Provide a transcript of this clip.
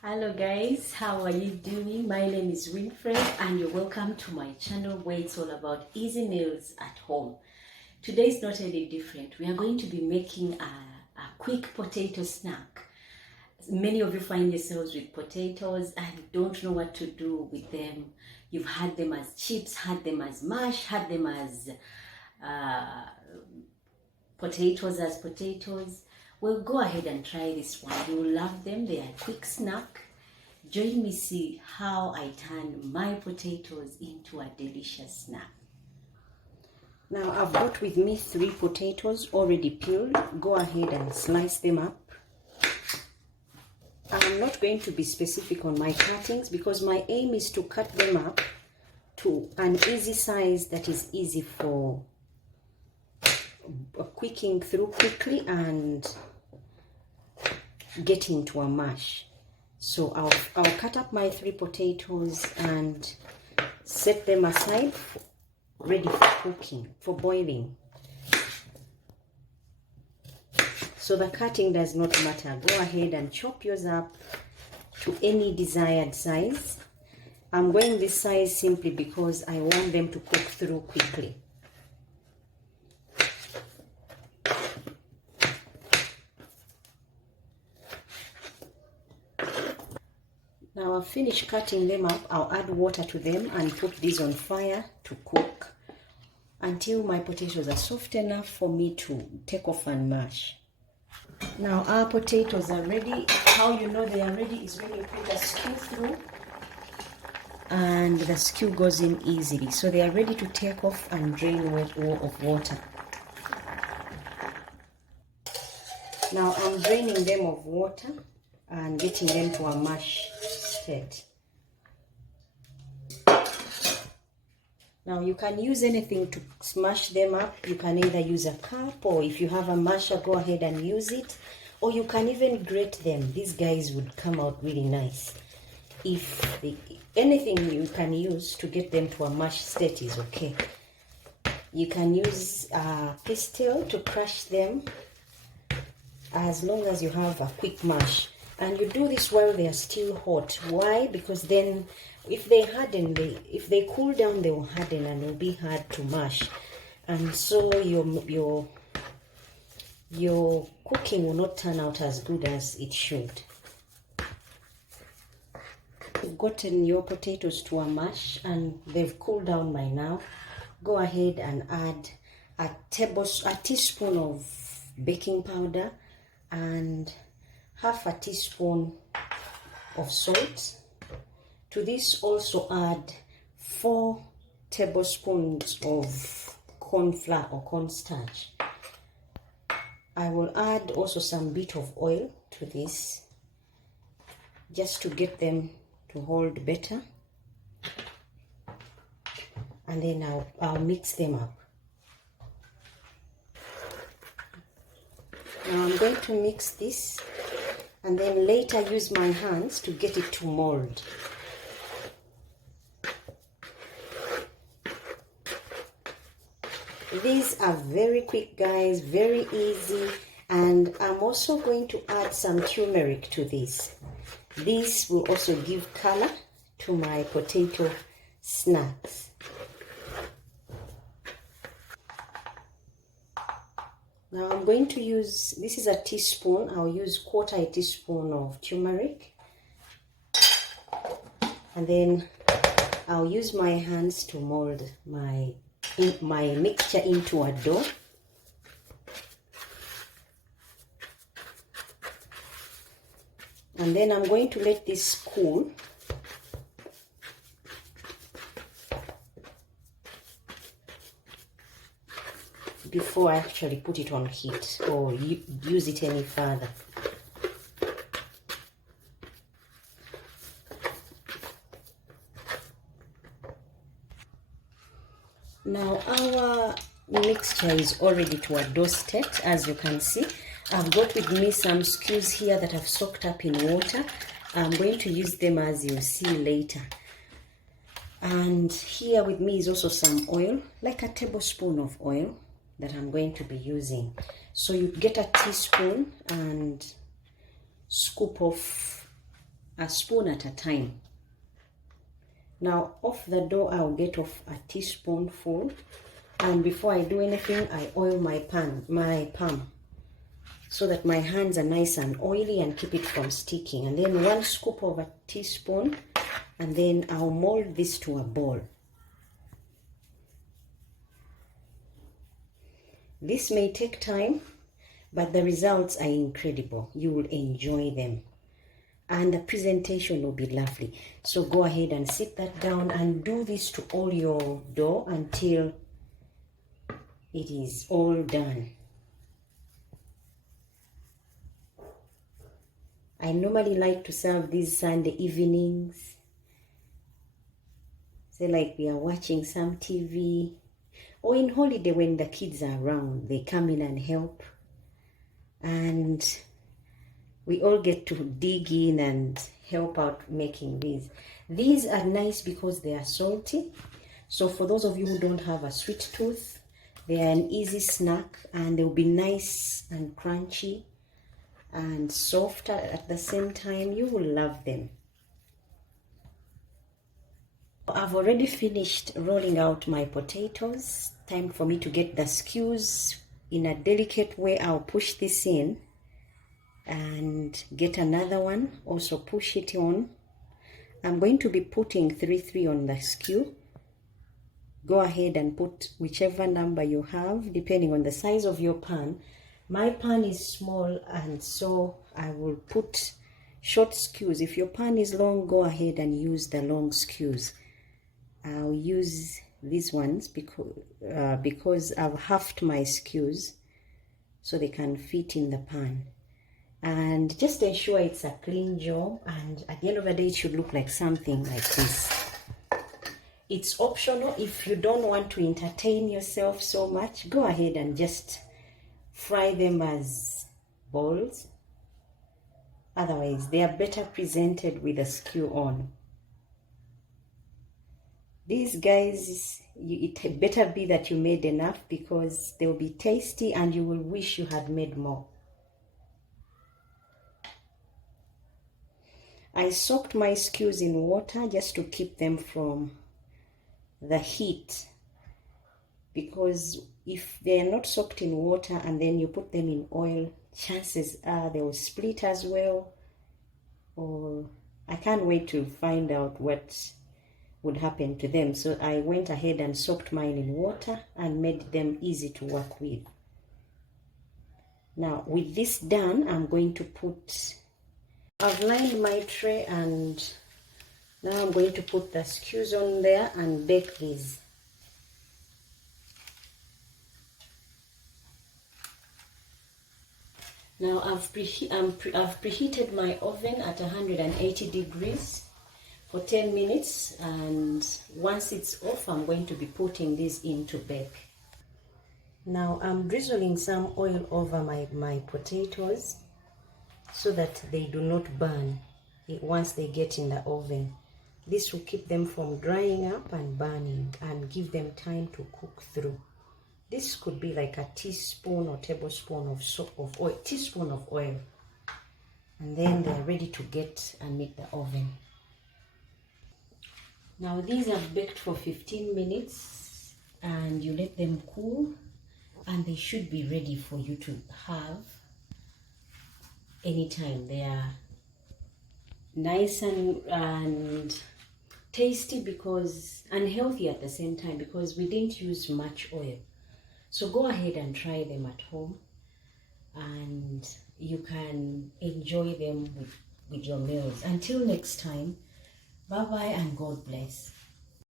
Hello guys, how are you doing? My name is Winfred and you're welcome to my channel where it's all about easy meals at home. Today is not any different. We are going to be making a quick potato snack. Many of you find yourselves with potatoes and don't know what to do with them. You've had them as chips, had them as mash, had them as potatoes as potatoes. Well, go ahead and try this one. You will love them. They are a quick snack. Join me see how I turn my potatoes into a delicious snack. Now I've got with me 3 potatoes already peeled. Go ahead and slice them up. I'm not going to be specific on my cuttings because my aim is to cut them up to an easy size that is easy for cooking through quickly and getting to a mash. So I'll cut up my 3 potatoes and set them aside ready for cooking, for boiling. So the cutting does not matter. Go ahead and chop yours up to any desired size. I'm going this size simply because I want them to cook through quickly. Now I've finished cutting them up. I'll add water to them and put these on fire to cook until my potatoes are soft enough for me to take off and mash. Now our potatoes are ready. How you know they are ready is when you put a skew through and the skew goes in easily. So they are ready to take off and drain all of water. Now I'm draining them of water and getting them to a mash state. Now you can use anything to smash them up. You can either use a cup, or if you have a masher, go ahead and use it, or you can even grate them. These guys would come out really nice. Anything you can use to get them to a mash state is okay. You can use a pestle to crush them as long as you have a quick mash. And you do this while they are still hot. Why? Because then if they harden, if they cool down, they will harden and will be hard to mash. And so your cooking will not turn out as good as it should. You've gotten your potatoes to a mash and they've cooled down by now. Go ahead and add a teaspoon of baking powder and half a teaspoon of salt. To this also add 4 tablespoons of corn flour or cornstarch. I will add also some bit of oil to this just to get them to hold better, and then I'll mix them up. Now I'm going to mix this and then later use my hands to get it to mold. These are very quick, guys, very easy, and I'm also going to add some turmeric to this. This will also give color to my potato snacks. Now I'm going to use, this is a teaspoon, I'll use 1/4 teaspoon of turmeric. And then I'll use my hands to mold my mixture into a dough. And then I'm going to let this cool. Before I actually put it on heat or use it any further. Now our mixture is already to a dough state, as you can see. I've got with me some skews here that I've soaked up in water. I'm going to use them as you'll see later. And here with me is also some oil, like a tablespoon of oil that I'm going to be using. So you get a teaspoon and scoop off a spoon at a time. Now off the dough, I'll get off a teaspoonful, and before I do anything, I oil my palm, so that my hands are nice and oily and keep it from sticking. And then 1 scoop of a teaspoon, and then I'll mold this to a ball. This may take time, but the results are incredible. You will enjoy them, and the presentation will be lovely. So go ahead and sit that down and do this to all your dough until it is all done. I normally like to serve these Sunday evenings. Say like we are watching some TV, or in holiday when the kids are around, they come in and help, and we all get to dig in and help out making these. These are nice because they are salty. So for those of you who don't have a sweet tooth, they are an easy snack, and they'll be nice and crunchy and soft at the same time. You will love them. I've already finished rolling out my potatoes. Time for me to get the skews. In a delicate way, I'll push this in and get another one, also push it on. I'm going to be putting 3 on the skew. Go ahead and put whichever number you have depending on the size of your pan. My pan is small, and so I will put short skews. If your pan is long, go ahead and use the long skews. I'll use these ones because I've halved my skews so they can fit in the pan. And just ensure it's a clean job, and at the end of the day it should look like something like this. It's optional. If you don't want to entertain yourself so much, go ahead and just fry them as balls. Otherwise, they are better presented with a skew on. These guys, it better be that you made enough, because they will be tasty and you will wish you had made more. I soaked my skews in water just to keep them from the heat, because if they are not soaked in water and then you put them in oil, chances are they will split as well, or I can't wait to find out what would happen to them. So I went ahead and soaked mine in water and made them easy to work with. Now with this done, I'm going to I've lined my tray, and now I'm going to put the skews on there and bake these. Now I've preheated my oven at 180 degrees for 10 minutes, and once it's off, I'm going to be putting this in to bake. Now I'm drizzling some oil over my potatoes so that they do not burn once they get in the oven. This will keep them from drying up and burning and give them time to cook through. This could be like a teaspoon or tablespoon of oil, teaspoon of oil. And then they're ready to get and meet the oven. Now these are baked for 15 minutes, and you let them cool, and they should be ready for you to have anytime. They are nice and tasty and healthy at the same time, because we didn't use much oil. So go ahead and try them at home, and you can enjoy them with your meals. Until next time, bye bye and God bless.